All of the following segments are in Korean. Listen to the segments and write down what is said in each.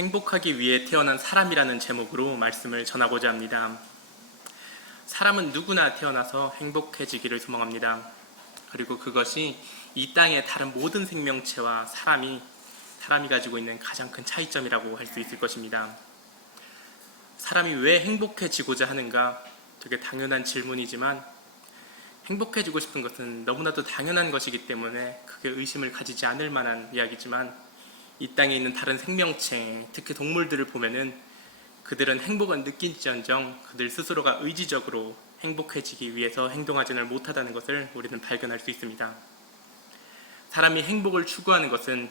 행복하기 위해 태어난 사람이라는 제목으로 말씀을 전하고자 합니다. 사람은 누구나 태어나서 행복해지기를 소망합니다. 그리고 그것이 이 땅의 다른 모든 생명체와 사람이 가지고 있는 가장 큰 차이점이라고 할 수 있을 것입니다. 사람이 왜 행복해지고자 하는가? 되게 당연한 질문이지만 행복해지고 싶은 것은 너무나도 당연한 것이기 때문에 크게 의심을 가지지 않을 만한 이야기지만 이 땅에 있는 다른 생명체, 특히 동물들을 보면은 그들은 행복은 느낄지언정 그들 스스로가 의지적으로 행복해지기 위해서 행동하지는 못하다는 것을 우리는 발견할 수 있습니다. 사람이 행복을 추구하는 것은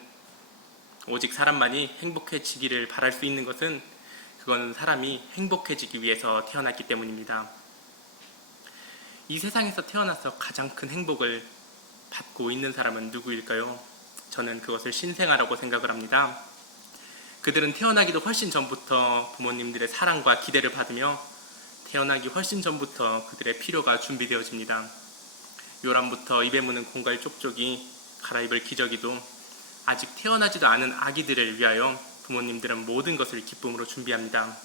오직 사람만이 행복해지기를 바랄 수 있는 것은 그건 사람이 행복해지기 위해서 태어났기 때문입니다. 이 세상에서 태어나서 가장 큰 행복을 받고 있는 사람은 누구일까요? 저는 그것을 신생아라고 생각을 합니다. 그들은 태어나기도 훨씬 전부터 부모님들의 사랑과 기대를 받으며 태어나기 훨씬 전부터 그들의 필요가 준비되어집니다. 요람부터 입에 무는 공갈 쪽쪽이 갈아입을 기저귀도 아직 태어나지도 않은 아기들을 위하여 부모님들은 모든 것을 기쁨으로 준비합니다.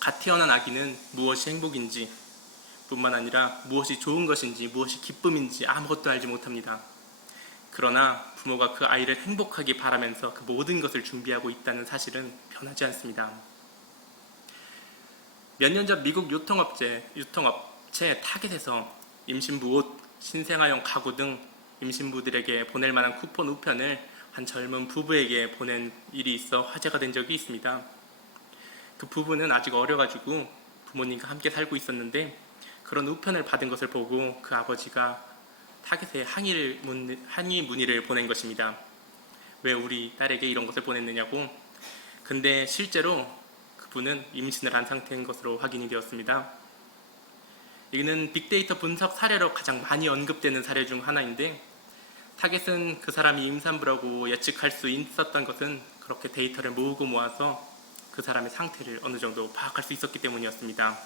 갓 태어난 아기는 무엇이 행복인지 뿐만 아니라 무엇이 좋은 것인지 무엇이 기쁨인지 아무것도 알지 못합니다. 그러나 부모가 그 아이를 행복하게 바라면서 그 모든 것을 준비하고 있다는 사실은 변하지 않습니다. 몇 년 전 미국 유통업체 타겟에서 임신부 옷, 신생아용 가구 등 임신부들에게 보낼 만한 쿠폰 우편을 한 젊은 부부에게 보낸 일이 있어 화제가 된 적이 있습니다. 그 부부는 아직 어려가지고 부모님과 함께 살고 있었는데 그런 우편을 받은 것을 보고 그 아버지가 타겟에 항의 문의를 보낸 것입니다. 왜 우리 딸에게 이런 것을 보냈느냐고. 근데 실제로 그분은 임신을 한 상태인 것으로 확인이 되었습니다. 이는 빅데이터 분석 사례로 가장 많이 언급되는 사례 중 하나인데 타겟은 그 사람이 임산부라고 예측할 수 있었던 것은 그렇게 데이터를 모으고 모아서 그 사람의 상태를 어느 정도 파악할 수 있었기 때문이었습니다.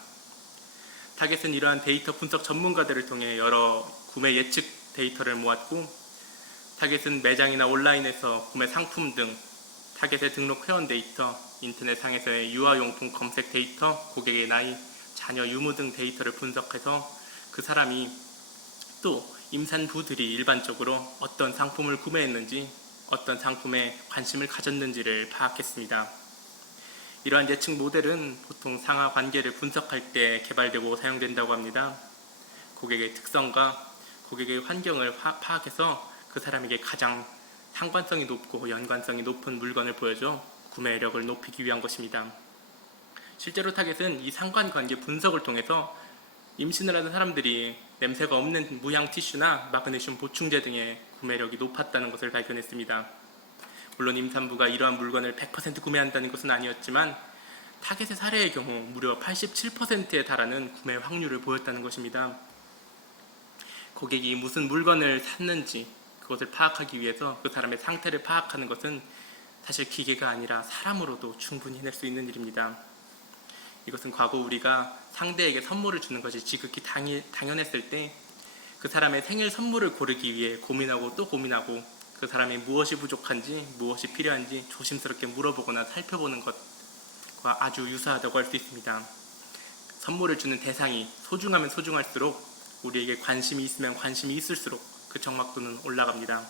타겟은 이러한 데이터 분석 전문가들을 통해 여러 구매 예측 데이터를 모았고 타겟은 매장이나 온라인에서 구매 상품 등 타겟의 등록 회원 데이터, 인터넷상에서의 유아용품 검색 데이터, 고객의 나이, 자녀 유무 등 데이터를 분석해서 그 사람이 또 임산부들이 일반적으로 어떤 상품을 구매했는지 어떤 상품에 관심을 가졌는지를 파악했습니다. 이러한 예측 모델은 보통 상하 관계를 분석할 때 개발되고 사용된다고 합니다. 고객의 특성과 고객의 환경을 파악해서 그 사람에게 가장 상관성이 높고 연관성이 높은 물건을 보여줘 구매력을 높이기 위한 것입니다. 실제로 타겟은 이 상관관계 분석을 통해서 임신을 하는 사람들이 냄새가 없는 무향 티슈나 마그네슘 보충제 등의 구매력이 높았다는 것을 발견했습니다. 물론 임산부가 이러한 물건을 100% 구매한다는 것은 아니었지만 타겟의 사례의 경우 무려 87%에 달하는 구매 확률을 보였다는 것입니다. 고객이 무슨 물건을 샀는지 그것을 파악하기 위해서 그 사람의 상태를 파악하는 것은 사실 기계가 아니라 사람으로도 충분히 해낼 수 있는 일입니다. 이것은 과거 우리가 상대에게 선물을 주는 것이 지극히 당연했을 때 그 사람의 생일 선물을 고르기 위해 고민하고 또 고민하고 그 사람이 무엇이 부족한지 무엇이 필요한지 조심스럽게 물어보거나 살펴보는 것과 아주 유사하다고 할 수 있습니다. 선물을 주는 대상이 소중하면 소중할수록 우리에게 관심이 있으면 관심이 있을수록 그 정확도는 올라갑니다.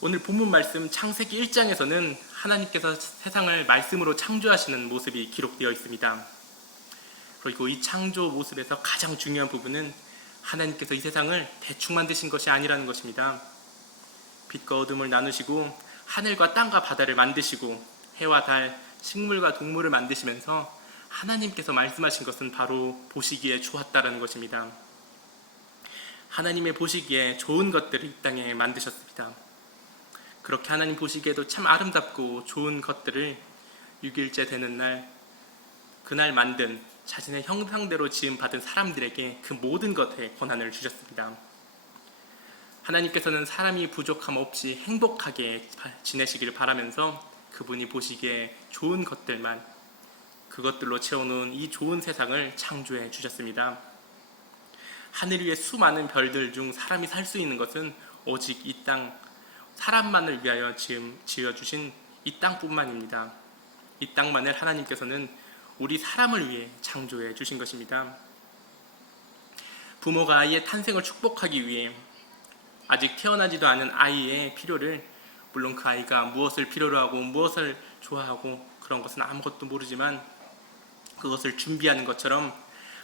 오늘 본문 말씀 창세기 1장에서는 하나님께서 세상을 말씀으로 창조하시는 모습이 기록되어 있습니다. 그리고 이 창조 모습에서 가장 중요한 부분은 하나님께서 이 세상을 대충 만드신 것이 아니라는 것입니다. 빛과 어둠을 나누시고 하늘과 땅과 바다를 만드시고 해와 달, 식물과 동물을 만드시면서 하나님께서 말씀하신 것은 바로 보시기에 좋았다라는 것입니다. 하나님의 보시기에 좋은 것들을 이 땅에 만드셨습니다. 그렇게 하나님 보시기에도 참 아름답고 좋은 것들을 6일째 되는 날, 그날 만든 자신의 형상대로 지음받은 사람들에게 그 모든 것에 권한을 주셨습니다. 하나님께서는 사람이 부족함 없이 행복하게 지내시기를 바라면서 그분이 보시기에 좋은 것들만 그것들로 채워놓은 이 좋은 세상을 창조해 주셨습니다. 하늘 위에 수많은 별들 중 사람이 살 수 있는 것은 오직 이 땅 사람만을 위하여 지어주신 이 땅뿐만입니다. 이 땅만을 하나님께서는 우리 사람을 위해 창조해 주신 것입니다. 부모가 아이의 탄생을 축복하기 위해 아직 태어나지도 않은 아이의 필요를, 물론 그 아이가 무엇을 필요로 하고 무엇을 좋아하고 그런 것은 아무것도 모르지만 그것을 준비하는 것처럼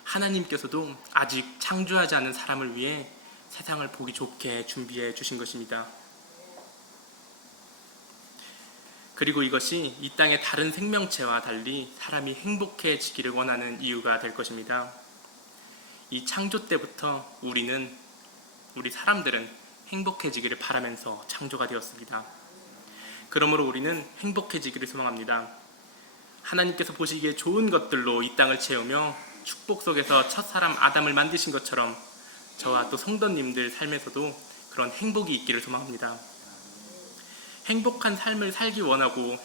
하나님께서도 아직 창조하지 않은 사람을 위해 세상을 보기 좋게 준비해 주신 것입니다. 그리고 이것이 이 땅의 다른 생명체와 달리 사람이 행복해지기를 원하는 이유가 될 것입니다. 이 창조 때부터 우리 사람들은 행복해지기를 바라면서 창조가 되었습니다. 그러므로 우리는 행복해지기를 소망합니다. 하나님께서 보시기에 좋은 것들로 이 땅을 채우며 축복 속에서 첫사람 아담을 만드신 것처럼 저와 또 성도님들 삶에서도 그런 행복이 있기를 소망합니다. 행복한 삶을 살기 원하고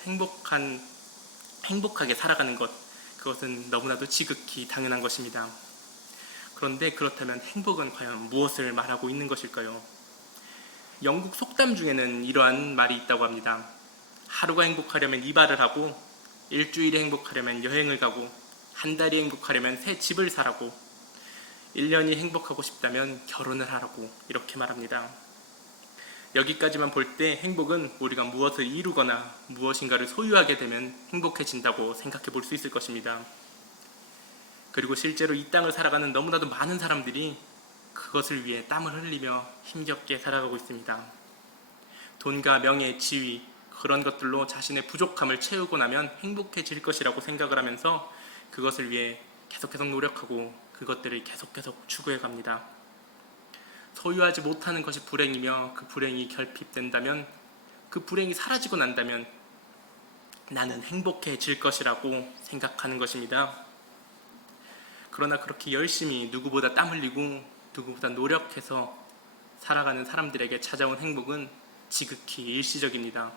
행복하게 살아가는 것, 그것은 너무나도 지극히 당연한 것입니다. 그런데 그렇다면 행복은 과연 무엇을 말하고 있는 것일까요? 영국 속담 중에는 이러한 말이 있다고 합니다. 하루가 행복하려면 이발을 하고, 일주일이 행복하려면 여행을 가고, 한 달이 행복하려면 새 집을 사라고, 1년이 행복하고 싶다면 결혼을 하라고, 이렇게 말합니다. 여기까지만 볼 때 행복은 우리가 무엇을 이루거나 무엇인가를 소유하게 되면 행복해진다고 생각해 볼 수 있을 것입니다. 그리고 실제로 이 땅을 살아가는 너무나도 많은 사람들이 그것을 위해 땀을 흘리며 힘겹게 살아가고 있습니다. 돈과 명예, 지위, 그런 것들로 자신의 부족함을 채우고 나면 행복해질 것이라고 생각을 하면서 그것을 위해 계속 노력하고 그것들을 계속 추구해 갑니다. 소유하지 못하는 것이 불행이며 그 불행이 결핍된다면, 그 불행이 사라지고 난다면 나는 행복해질 것이라고 생각하는 것입니다. 그러나 그렇게 열심히 누구보다 땀 흘리고 누구보다 노력해서 살아가는 사람들에게 찾아온 행복은 지극히 일시적입니다.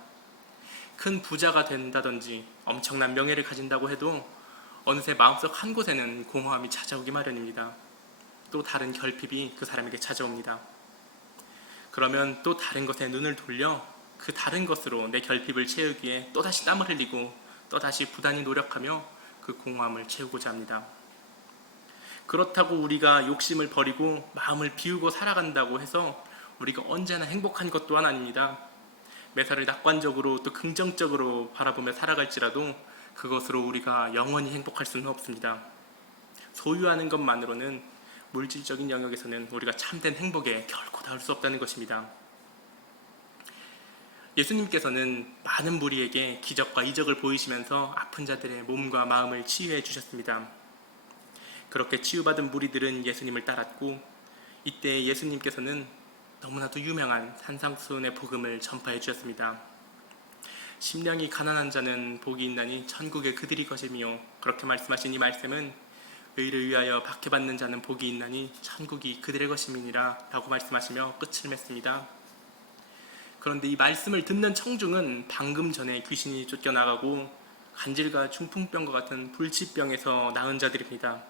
큰 부자가 된다든지 엄청난 명예를 가진다고 해도 어느새 마음속 한 곳에는 공허함이 찾아오기 마련입니다. 또 다른 결핍이 그 사람에게 찾아옵니다. 그러면 또 다른 것에 눈을 돌려 그 다른 것으로 내 결핍을 채우기 위해 또다시 땀을 흘리고 또다시 부단히 노력하며 그 공허함을 채우고자 합니다. 그렇다고 우리가 욕심을 버리고 마음을 비우고 살아간다고 해서 우리가 언제나 행복한 것 또한 아닙니다. 매사를 낙관적으로 또 긍정적으로 바라보며 살아갈지라도 그것으로 우리가 영원히 행복할 수는 없습니다. 소유하는 것만으로는 물질적인 영역에서는 우리가 참된 행복에 결코 닿을 수 없다는 것입니다. 예수님께서는 많은 무리에게 기적과 이적을 보이시면서 아픈 자들의 몸과 마음을 치유해 주셨습니다. 그렇게 치유받은 무리들은 예수님을 따랐고, 이때 예수님께서는 너무나도 유명한 산상수훈의 복음을 전파해 주셨습니다. 심령이 가난한 자는 복이 있나니 천국에 그들이 것이며, 그렇게 말씀하신 이 말씀은 의를 위하여 박해받는 자는 복이 있나니 천국이 그들의 것임이니라 라고 말씀하시며 끝을 맺습니다. 그런데 이 말씀을 듣는 청중은 방금 전에 귀신이 쫓겨나가고 간질과 중풍병과 같은 불치병에서 나은 자들입니다.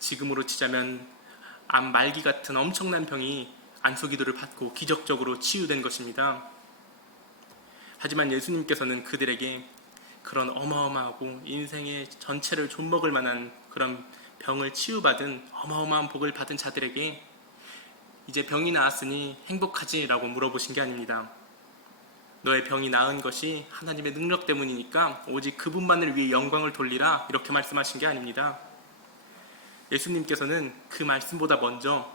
지금으로 치자면 암 말기 같은 엄청난 병이 안수기도를 받고 기적적으로 치유된 것입니다. 하지만 예수님께서는 그들에게 그런 어마어마하고 인생의 전체를 좀먹을 만한 그런 병을 치유받은 어마어마한 복을 받은 자들에게 이제 병이 나았으니 행복하지? 라고 물어보신 게 아닙니다. 너의 병이 나은 것이 하나님의 능력 때문이니까 오직 그분만을 위해 영광을 돌리라, 이렇게 말씀하신 게 아닙니다. 예수님께서는 그 말씀보다 먼저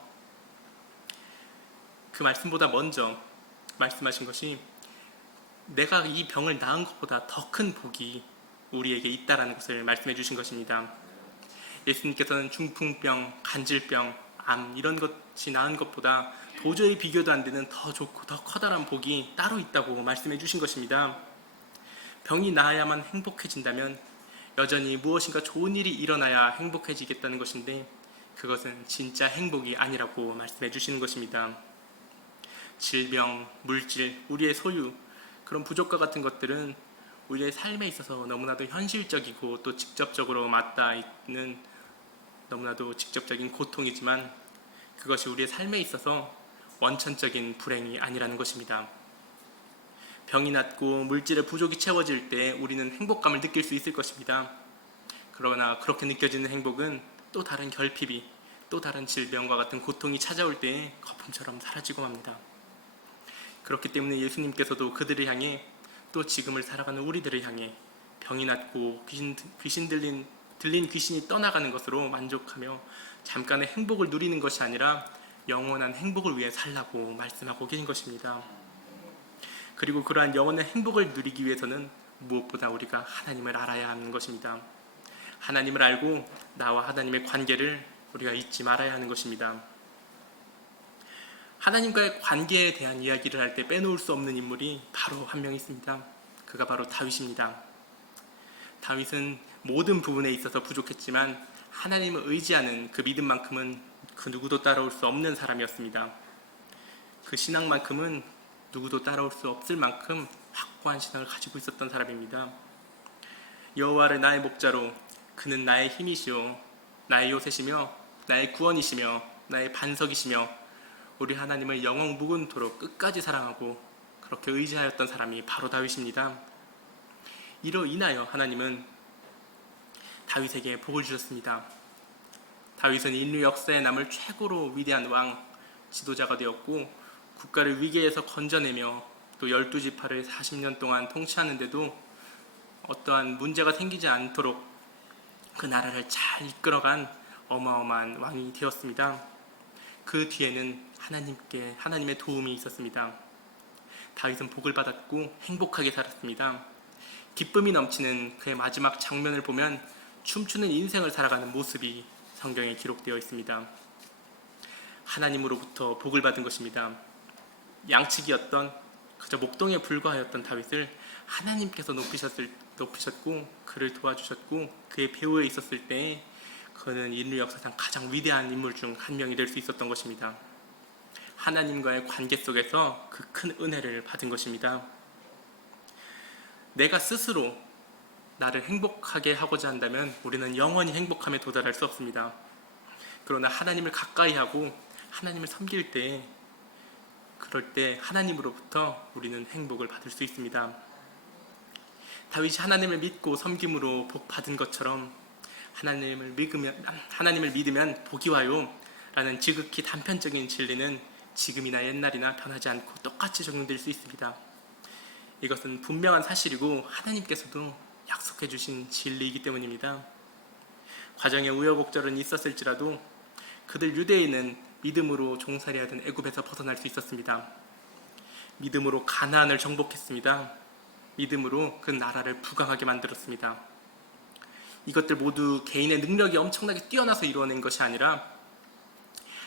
말씀하신 것이 내가 이 병을 나은 것보다 더 큰 복이 우리에게 있다라는 것을 말씀해 주신 것입니다. 예수님께서는 중풍병, 간질병, 암 이런 것이 나은 것보다 도저히 비교도 안 되는 더 좋고 더 커다란 복이 따로 있다고 말씀해 주신 것입니다. 병이 나아야만 행복해진다면 여전히 무엇인가 좋은 일이 일어나야 행복해지겠다는 것인데 그것은 진짜 행복이 아니라고 말씀해 주시는 것입니다. 질병, 물질, 우리의 소유, 그런 부족과 같은 것들은 우리의 삶에 있어서 너무나도 현실적이고 또 직접적으로 맞닿아 있는 너무나도 직접적인 고통이지만 그것이 우리의 삶에 있어서 원천적인 불행이 아니라는 것입니다. 병이 낫고 물질의 부족이 채워질 때 우리는 행복감을 느낄 수 있을 것입니다. 그러나 그렇게 느껴지는 행복은 또 다른 결핍이, 또 다른 질병과 같은 고통이 찾아올 때에 거품처럼 사라지고 맙니다. 그렇기 때문에 예수님께서도 그들을 향해, 또 지금을 살아가는 우리들을 향해 병이 낫고 들린 귀신이 떠나가는 것으로 만족하며 잠깐의 행복을 누리는 것이 아니라 영원한 행복을 위해 살라고 말씀하고 계신 것입니다. 그리고 그러한 영원한 행복을 누리기 위해서는 무엇보다 우리가 하나님을 알아야 하는 것입니다. 하나님을 알고 나와 하나님의 관계를 우리가 잊지 말아야 하는 것입니다. 하나님과의 관계에 대한 이야기를 할 때 빼놓을 수 없는 인물이 바로 한 명 있습니다. 그가 바로 다윗입니다. 다윗은 모든 부분에 있어서 부족했지만 하나님을 의지하는 그 믿음만큼은 그 누구도 따라올 수 없는 사람이었습니다. 그 신앙만큼은 누구도 따라올 수 없을 만큼 확고한 신앙을 가지고 있었던 사람입니다. 여호와를 나의 목자로, 그는 나의 힘이시오, 나의 요새시며 나의 구원이시며 나의 반석이시며, 우리 하나님을 영원 무궁토록 끝까지 사랑하고 그렇게 의지하였던 사람이 바로 다윗입니다. 이로 인하여 하나님은 다윗에게 복을 주셨습니다. 다윗은 인류 역사에 남을 최고로 위대한 왕, 지도자가 되었고 국가를 위기에서 건져내며 또 12지파를 40년 동안 통치하는데도 어떠한 문제가 생기지 않도록 그 나라를 잘 이끌어간 어마어마한 왕이 되었습니다. 그 뒤에는 하나님의 도움이 있었습니다. 다윗은 복을 받았고 행복하게 살았습니다. 기쁨이 넘치는 그의 마지막 장면을 보면 춤추는 인생을 살아가는 모습이 성경에 기록되어 있습니다. 하나님으로부터 복을 받은 것입니다. 양치기였던 그저 목동에 불과하였던 다윗을 하나님께서 높이셨고 그를 도와주셨고 그의 배후에 있었을 때 그는 인류 역사상 가장 위대한 인물 중 한 명이 될 수 있었던 것입니다. 하나님과의 관계 속에서 그 큰 은혜를 받은 것입니다. 내가 스스로 나를 행복하게 하고자 한다면 우리는 영원히 행복함에 도달할 수 없습니다. 그러나 하나님을 가까이 하고 하나님을 섬길 때, 그럴 때 하나님으로부터 우리는 행복을 받을 수 있습니다. 다윗이 하나님을 믿고 섬김으로 복 받은 것처럼 하나님을 믿으면 복이 와요 라는 지극히 단편적인 진리는 지금이나 옛날이나 변하지 않고 똑같이 적용될 수 있습니다. 이것은 분명한 사실이고 하나님께서도 약속해 주신 진리이기 때문입니다. 과정에 우여곡절은 있었을지라도 그들 유대인은 믿음으로 종살이하던 애굽에서 벗어날 수 있었습니다. 믿음으로 가나안을 정복했습니다. 믿음으로 그 나라를 부강하게 만들었습니다. 이것들 모두 개인의 능력이 엄청나게 뛰어나서 이루어낸 것이 아니라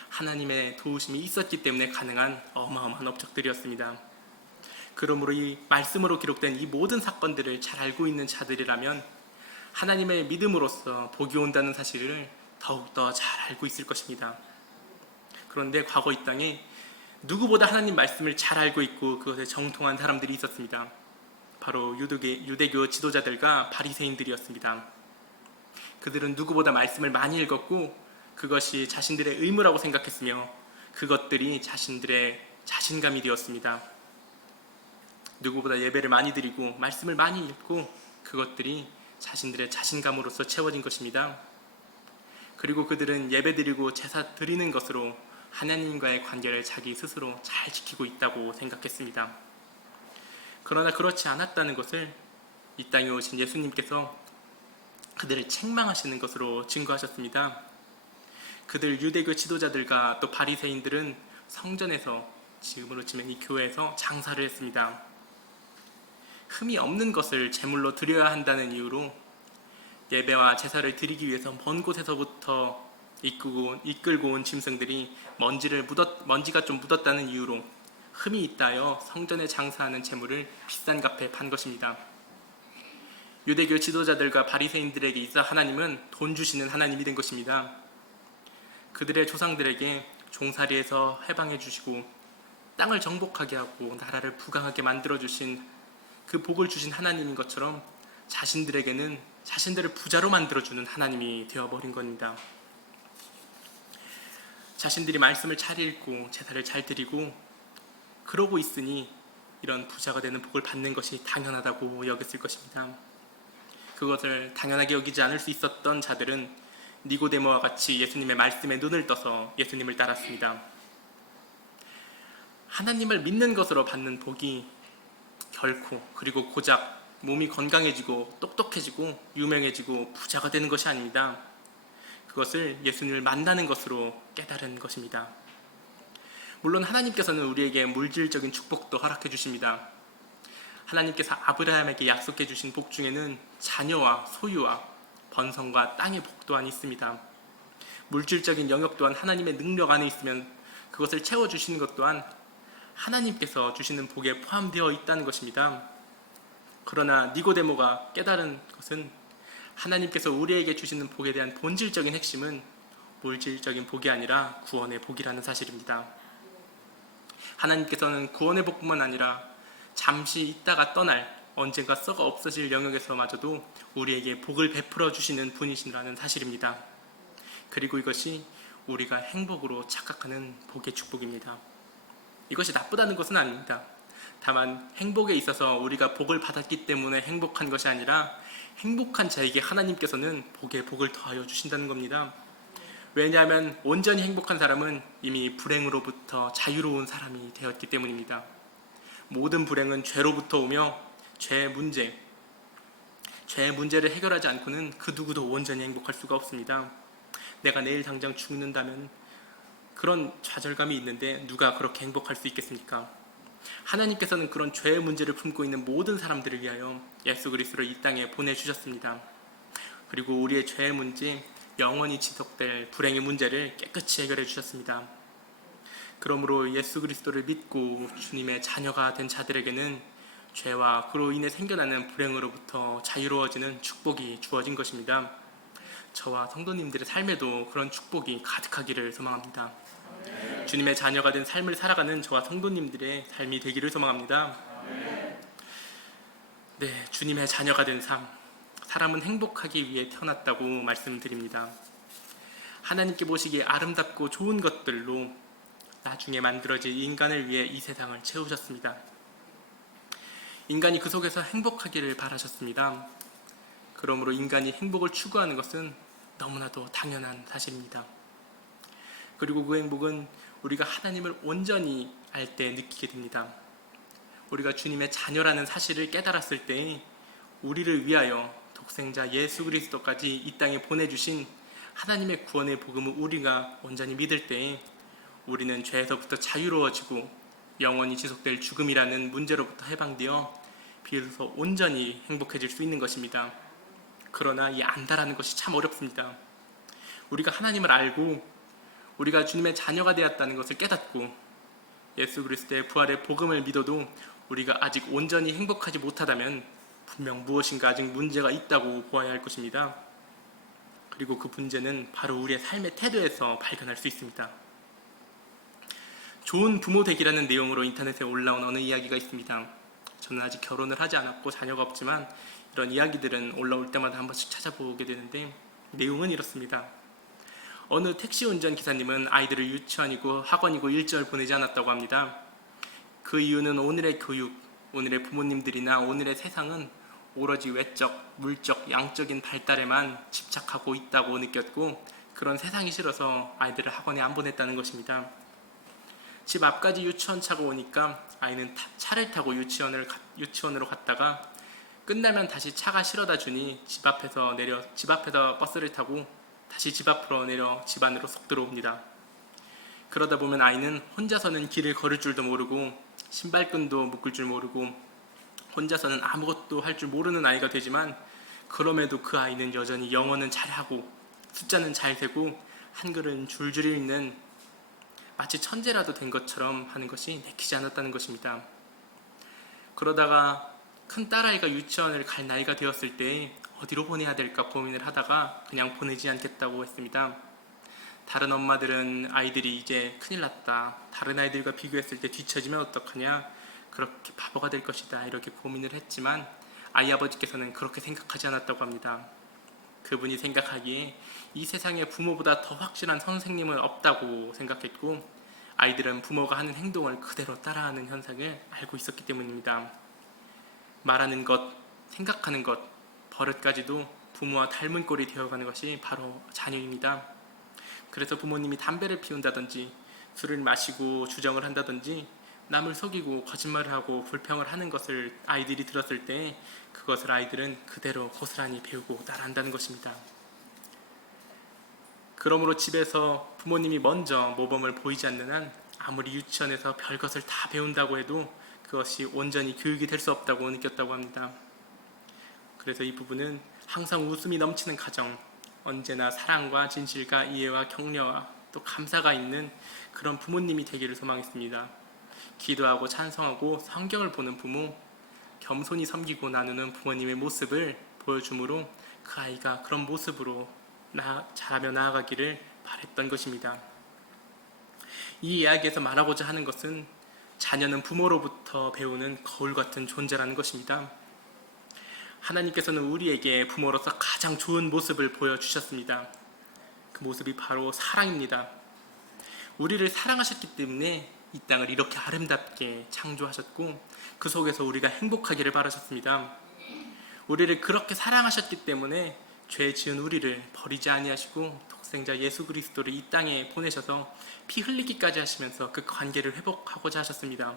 하나님의 도우심이 있었기 때문에 가능한 어마어마한 업적들이었습니다. 그러므로 이 말씀으로 기록된 이 모든 사건들을 잘 알고 있는 자들이라면 하나님의 믿음으로써 복이 온다는 사실을 더욱더 잘 알고 있을 것입니다. 그런데 과거 이 땅에 누구보다 하나님 말씀을 잘 알고 있고 그것에 정통한 사람들이 있었습니다. 바로 유대교 지도자들과 바리새인들이었습니다. 그들은 누구보다 말씀을 많이 읽었고 그것이 자신들의 의무라고 생각했으며 그것들이 자신들의 자신감이 되었습니다. 누구보다 예배를 많이 드리고 말씀을 많이 읽고 그것들이 자신들의 자신감으로서 채워진 것입니다. 그리고 그들은 예배 드리고 제사 드리는 것으로 하나님과의 관계를 자기 스스로 잘 지키고 있다고 생각했습니다. 그러나 그렇지 않았다는 것을 이 땅에 오신 예수님께서 그들을 책망하시는 것으로 증거하셨습니다. 그들 유대교 지도자들과 또 바리새인들은 성전에서, 지금으로 치면 이 교회에서 장사를 했습니다. 흠이 없는 것을 제물로 드려야 한다는 이유로 예배와 제사를 드리기 위해서 먼 곳에서부터 이끌고 온 짐승들이 먼지가 좀 묻었다는 이유로 흠이 있다여 성전에 장사하는 제물을 비싼 값에 판 것입니다. 유대교 지도자들과 바리새인들에게 있어 하나님은 돈 주시는 하나님이 된 것입니다. 그들의 조상들에게 종살이에서 해방해 주시고 땅을 정복하게 하고 나라를 부강하게 만들어 주신 그 복을 주신 하나님인 것처럼 자신들에게는 자신들을 부자로 만들어주는 하나님이 되어버린 겁니다. 자신들이 말씀을 잘 읽고 제사를 잘 드리고 그러고 있으니 이런 부자가 되는 복을 받는 것이 당연하다고 여겼을 것입니다. 그것을 당연하게 여기지 않을 수 있었던 자들은 니고데모와 같이 예수님의 말씀에 눈을 떠서 예수님을 따랐습니다. 하나님을 믿는 것으로 받는 복이 결코, 그리고 고작 몸이 건강해지고 똑똑해지고 유명해지고 부자가 되는 것이 아닙니다. 그것을 예수님을 만나는 것으로 깨달은 것입니다. 물론 하나님께서는 우리에게 물질적인 축복도 허락해 주십니다. 하나님께서 아브라함에게 약속해 주신 복 중에는 자녀와 소유와 번성과 땅의 복 또한 있습니다. 물질적인 영역 또한 하나님의 능력 안에 있으면 그것을 채워주시는 것 또한 하나님께서 주시는 복에 포함되어 있다는 것입니다. 그러나 니고데모가 깨달은 것은 하나님께서 우리에게 주시는 복에 대한 본질적인 핵심은 물질적인 복이 아니라 구원의 복이라는 사실입니다. 하나님께서는 구원의 복뿐만 아니라 잠시 있다가 떠날 언젠가 썩어 없어질 영역에서마저도 우리에게 복을 베풀어 주시는 분이시라는 사실입니다. 그리고 이것이 우리가 행복으로 착각하는 복의 축복입니다. 이것이 나쁘다는 것은 아닙니다. 다만 행복에 있어서 우리가 복을 받았기 때문에 행복한 것이 아니라 행복한 자에게 하나님께서는 복에 복을 더하여 주신다는 겁니다. 왜냐하면 온전히 행복한 사람은 이미 불행으로부터 자유로운 사람이 되었기 때문입니다. 모든 불행은 죄로부터 오며 죄의 문제를 해결하지 않고는 그 누구도 온전히 행복할 수가 없습니다. 내가 내일 당장 죽는다면 그런 좌절감이 있는데 누가 그렇게 행복할 수 있겠습니까? 하나님께서는 그런 죄의 문제를 품고 있는 모든 사람들을 위하여 예수 그리스도를 이 땅에 보내주셨습니다. 그리고 우리의 죄의 문제, 영원히 지속될 불행의 문제를 깨끗이 해결해 주셨습니다. 그러므로 예수 그리스도를 믿고 주님의 자녀가 된 자들에게는 죄와 그로 인해 생겨나는 불행으로부터 자유로워지는 축복이 주어진 것입니다. 저와 성도님들의 삶에도 그런 축복이 가득하기를 소망합니다. 주님의 자녀가 된 삶을 살아가는 저와 성도님들의 삶이 되기를 소망합니다. 네, 주님의 자녀가 된 삶, 사람은 행복하기 위해 태어났다고 말씀드립니다. 하나님께 보시기에 아름답고 좋은 것들로 나중에 만들어질 인간을 위해 이 세상을 채우셨습니다. 인간이 그 속에서 행복하기를 바라셨습니다. 그러므로 인간이 행복을 추구하는 것은 너무나도 당연한 사실입니다. 그리고 그 행복은 우리가 하나님을 온전히 알 때 느끼게 됩니다. 우리가 주님의 자녀라는 사실을 깨달았을 때 우리를 위하여 독생자 예수 그리스도까지 이 땅에 보내주신 하나님의 구원의 복음을 우리가 온전히 믿을 때 우리는 죄에서부터 자유로워지고 영원히 지속될 죽음이라는 문제로부터 해방되어 비로소 온전히 행복해질 수 있는 것입니다. 그러나 이 안다라는 것이 참 어렵습니다. 우리가 하나님을 알고 우리가 주님의 자녀가 되었다는 것을 깨닫고 예수 그리스도의 부활의 복음을 믿어도 우리가 아직 온전히 행복하지 못하다면 분명 무엇인가 아직 문제가 있다고 보아야 할 것입니다. 그리고 그 문제는 바로 우리의 삶의 태도에서 발견할 수 있습니다. 좋은 부모 되기라는 내용으로 인터넷에 올라온 어느 이야기가 있습니다. 저는 아직 결혼을 하지 않았고 자녀가 없지만 이런 이야기들은 올라올 때마다 한 번씩 찾아보게 되는데 내용은 이렇습니다. 어느 택시 운전 기사님은 아이들을 유치원이고 학원이고 일절 보내지 않았다고 합니다. 그 이유는 오늘의 교육, 오늘의 부모님들이나 오늘의 세상은 오로지 외적, 물적, 양적인 발달에만 집착하고 있다고 느꼈고 그런 세상이 싫어서 아이들을 학원에 안 보냈다는 것입니다. 집 앞까지 유치원 차가 오니까 아이는 차를 타고 유치원으로 갔다가 끝나면 다시 차가 실어다 주니 집 앞에서 버스를 타고 다시 집 앞으로 내려 집 안으로 쏙 들어옵니다. 그러다 보면 아이는 혼자서는 길을 걸을 줄도 모르고 신발끈도 묶을 줄 모르고 혼자서는 아무것도 할 줄 모르는 아이가 되지만 그럼에도 그 아이는 여전히 영어는 잘하고 숫자는 잘 세고 한글은 줄줄이 읽는 마치 천재라도 된 것처럼 하는 것이 내키지 않았다는 것입니다. 그러다가 큰 딸아이가 유치원을 갈 나이가 되었을 때 어디로 보내야 될까 고민을 하다가 그냥 보내지 않겠다고 했습니다. 다른 엄마들은 아이들이 이제 큰일 났다, 다른 아이들과 비교했을 때 뒤처지면 어떡하냐, 그렇게 바보가 될 것이다 이렇게 고민을 했지만 아이 아버지께서는 그렇게 생각하지 않았다고 합니다. 그분이 생각하기에 이 세상에 부모보다 더 확실한 선생님은 없다고 생각했고 아이들은 부모가 하는 행동을 그대로 따라하는 현상을 알고 있었기 때문입니다. 말하는 것, 생각하는 것, 버릇까지도 부모와 닮은 꼴이 되어가는 것이 바로 자녀입니다. 그래서 부모님이 담배를 피운다든지 술을 마시고 주정을 한다든지 남을 속이고 거짓말을 하고 불평을 하는 것을 아이들이 들었을 때 그것을 아이들은 그대로 고스란히 배우고 따라한다는 것입니다. 그러므로 집에서 부모님이 먼저 모범을 보이지 않는 한 아무리 유치원에서 별것을 다 배운다고 해도 그것이 온전히 교육이 될 수 없다고 느꼈다고 합니다. 그래서 이 부분은 항상 웃음이 넘치는 가정, 언제나 사랑과 진실과 이해와 격려와 또 감사가 있는 그런 부모님이 되기를 소망했습니다. 기도하고 찬송하고 성경을 보는 부모, 겸손히 섬기고 나누는 부모님의 모습을 보여주므로 그 아이가 그런 모습으로 자라며 나아가기를 바랬던 것입니다. 이 이야기에서 말하고자 하는 것은 자녀는 부모로부터 배우는 거울 같은 존재라는 것입니다. 하나님께서는 우리에게 부모로서 가장 좋은 모습을 보여주셨습니다. 그 모습이 바로 사랑입니다. 우리를 사랑하셨기 때문에 이 땅을 이렇게 아름답게 창조하셨고 그 속에서 우리가 행복하기를 바라셨습니다. 우리를 그렇게 사랑하셨기 때문에 죄 지은 우리를 버리지 아니하시고 독생자 예수 그리스도를 이 땅에 보내셔서 피 흘리기까지 하시면서 그 관계를 회복하고자 하셨습니다.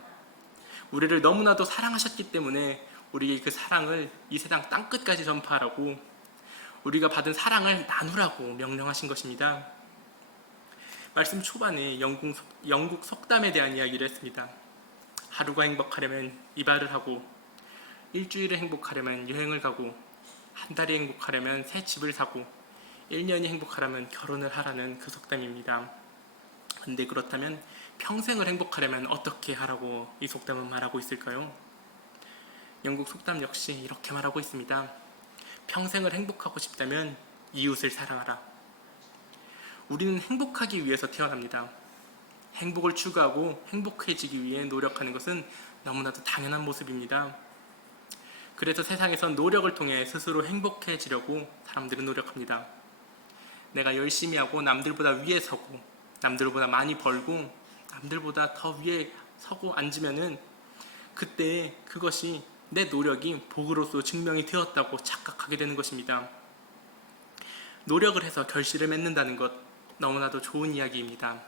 우리를 너무나도 사랑하셨기 때문에 우리의 그 사랑을 이 세상 땅끝까지 전파하라고 우리가 받은 사랑을 나누라고 명령하신 것입니다. 말씀 초반에 영국 속담에 대한 이야기를 했습니다. 하루가 행복하려면 이발을 하고 일주일에 행복하려면 여행을 가고 한 달이 행복하려면 새 집을 사고 1년이 행복하려면 결혼을 하라는 그 속담입니다. 근데 그렇다면 평생을 행복하려면 어떻게 하라고 이 속담은 말하고 있을까요? 영국 속담 역시 이렇게 말하고 있습니다. 평생을 행복하고 싶다면 이웃을 사랑하라. 우리는 행복하기 위해서 태어납니다. 행복을 추구하고 행복해지기 위해 노력하는 것은 너무나도 당연한 모습입니다. 그래서 세상에선 노력을 통해 스스로 행복해지려고 사람들은 노력합니다. 내가 열심히 하고 남들보다 위에 서고 남들보다 많이 벌고 남들보다 더 위에 서고 앉으면은 그때 그것이 내 노력이 복으로서 증명이 되었다고 착각하게 되는 것입니다. 노력을 해서 결실을 맺는다는 것 너무나도 좋은 이야기입니다.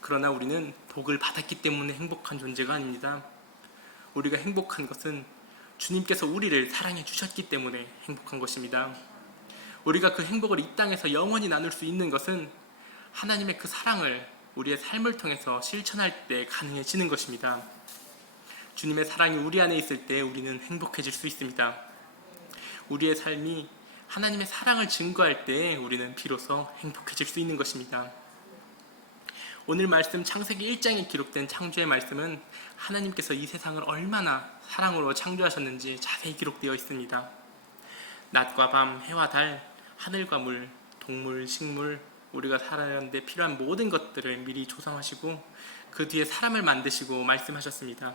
그러나 우리는 복을 받았기 때문에 행복한 존재가 아닙니다. 우리가 행복한 것은 주님께서 우리를 사랑해 주셨기 때문에 행복한 것입니다. 우리가 그 행복을 이 땅에서 영원히 나눌 수 있는 것은 하나님의 그 사랑을 우리의 삶을 통해서 실천할 때 가능해지는 것입니다. 주님의 사랑이 우리 안에 있을 때 우리는 행복해질 수 있습니다. 우리의 삶이 하나님의 사랑을 증거할 때 우리는 비로소 행복해질 수 있는 것입니다. 오늘 말씀 창세기 1장에 기록된 창조의 말씀은 하나님께서 이 세상을 얼마나 사랑으로 창조하셨는지 자세히 기록되어 있습니다. 낮과 밤, 해와 달, 하늘과 물, 동물, 식물, 우리가 살아가는데 필요한 모든 것들을 미리 조성하시고 그 뒤에 사람을 만드시고 말씀하셨습니다.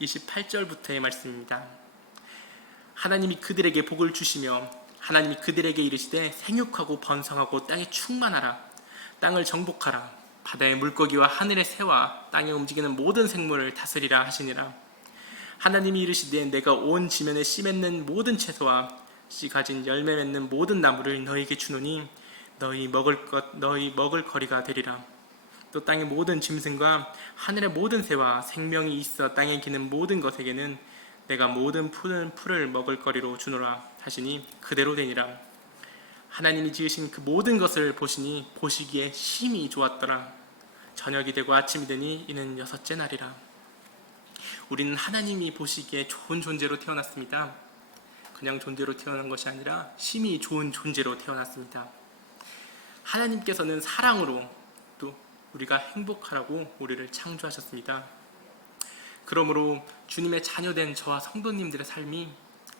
28절부터의 말씀입니다. 하나님이 그들에게 복을 주시며 하나님이 그들에게 이르시되 생육하고 번성하고 땅에 충만하라. 땅을 정복하라. 바다의 물고기와 하늘의 새와 땅에 움직이는 모든 생물을 다스리라 하시니라. 하나님이 이르시되 내가 온 지면에 씨 맺는 모든 채소와 씨 가진 열매 맺는 모든 나무를 너희에게 주노니 너희 먹을 거리가 되리라. 또 땅의 모든 짐승과 하늘의 모든 새와 생명이 있어 땅에 기는 모든 것에게는 내가 모든 풀을 먹을 거리로 주노라 하시니 그대로 되니라. 하나님이 지으신 그 모든 것을 보시니 보시기에 심히 좋았더라. 저녁이 되고 아침이 되니 이는 여섯째 날이라. 우리는 하나님이 보시기에 좋은 존재로 태어났습니다. 그냥 존재로 태어난 것이 아니라 심히 좋은 존재로 태어났습니다. 하나님께서는 사랑으로 또 우리가 행복하라고 우리를 창조하셨습니다. 그러므로 주님의 자녀된 저와 성도님들의 삶이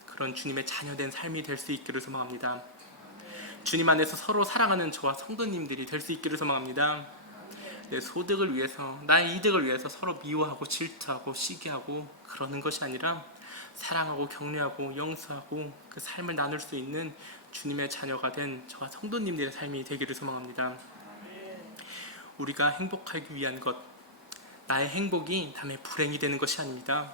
그런 주님의 자녀된 삶이 될 수 있기를 소망합니다. 주님 안에서 서로 사랑하는 저와 성도님들이 될 수 있기를 소망합니다. 내 소득을 위해서, 나의 이득을 위해서 서로 미워하고 질투하고 시기하고 그러는 것이 아니라 사랑하고 격려하고 용서하고 그 삶을 나눌 수 있는 주님의 자녀가 된 저와 성도님들의 삶이 되기를 소망합니다. 우리가 행복하기 위한 것, 나의 행복이 남의 불행이 되는 것이 아닙니다.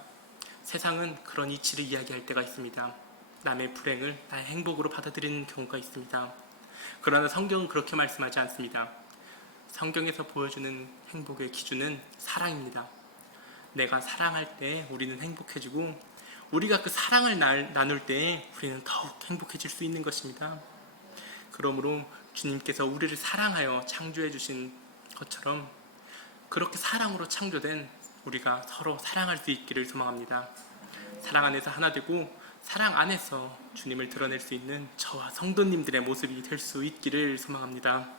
세상은 그런 이치를 이야기할 때가 있습니다. 남의 불행을 나의 행복으로 받아들이는 경우가 있습니다. 그러나 성경은 그렇게 말씀하지 않습니다. 성경에서 보여주는 행복의 기준은 사랑입니다. 내가 사랑할 때 우리는 행복해지고 우리가 그 사랑을 나눌 때 우리는 더욱 행복해질 수 있는 것입니다. 그러므로 주님께서 우리를 사랑하여 창조해 주신 것처럼 그렇게 사랑으로 창조된 우리가 서로 사랑할 수 있기를 소망합니다. 사랑 안에서 하나 되고 사랑 안에서 주님을 드러낼 수 있는 저와 성도님들의 모습이 될 수 있기를 소망합니다.